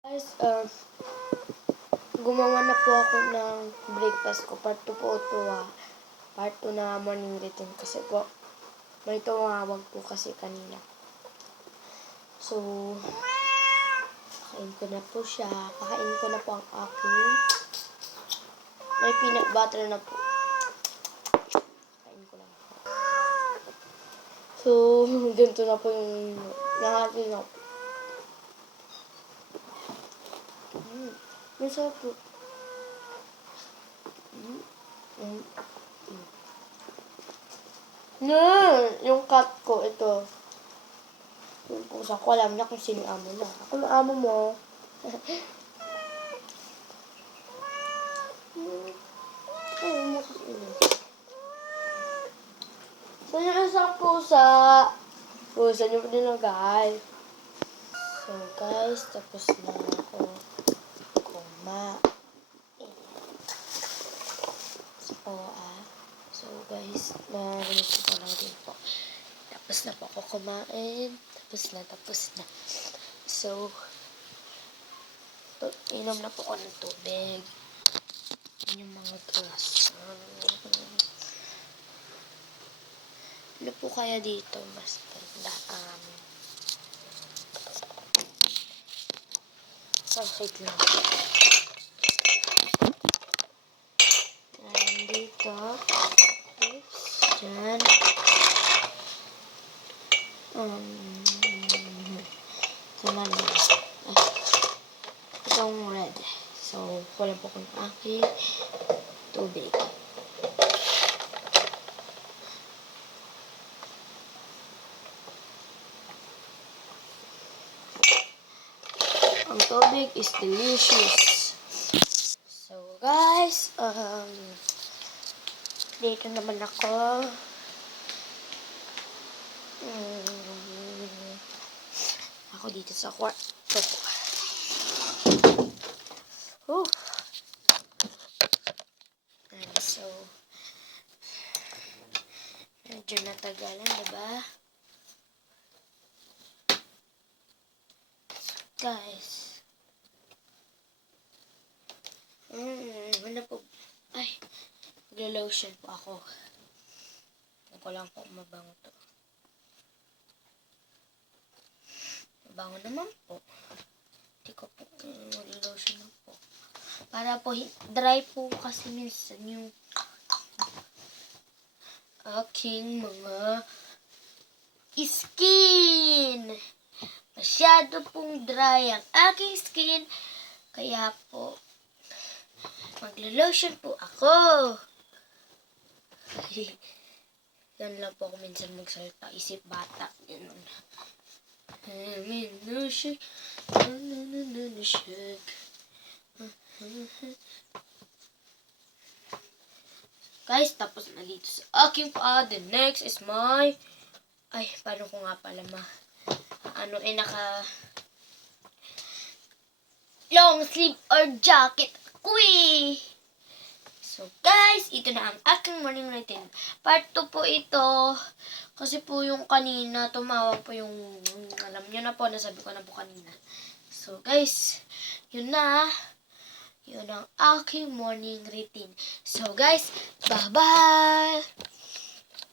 Guys, gumawa na po ako ng breakfast ko. Part 2 po ito Part 2 na morning routine. Kasi po, may tumawag po kasi kanina. So, pakain ko na po siya. Pakain ko na po ang aking. May peanut butter na po. Pakain ko na po. So, ganito na po yung nahati na po. Masarap po. Yung cat ko, ito. Yung pusa ko, alam na kung sino amo na. Ako na amo mo. So, yung isang pusa. Pusa niyo pa nilagay. So, guys, tapos na ako kumain. So, guys, narinig ko pa lang din po. Tapos na po ako kumain. Tapos na. So, inom na po ako ng tubig. Yun yung mga glass. Ano po kaya dito? Mas ganda. Wait lang. Dito. Dyan. Ito na lang. Itong red. So, kulang po ko ng aking tubig. Ang tubig is delicious. So, guys, dito naman ako. Ako dito sa kwarto ko. And so, medyo natagalan, diba? Guys. Ano po? Ay, maglo-lotion po ako. Huwag ko lang po mabango to. Mabango naman po. Hindi ko po maglo-lotion na po. Para po dry po kasi minsan yung aking mga skin. Masyado pong dry ang aking skin. Kaya po, maglo-lotion po ako. Yan lang po ako minsan magsalita. Isip bata. Ganun. Shake. Guys, tapos na dito sa aking paa. The next is my... Ay, paano ko nga pala naka long sleeve or jacket ako eh. So guys, ito na ang aking morning routine. Part 2 po ito. Kasi po yung kanina, tumawag po yung, alam nyo na po, nasabi ko na po kanina. So guys, yun na. Yun ang aking morning routine. So guys, bye-bye!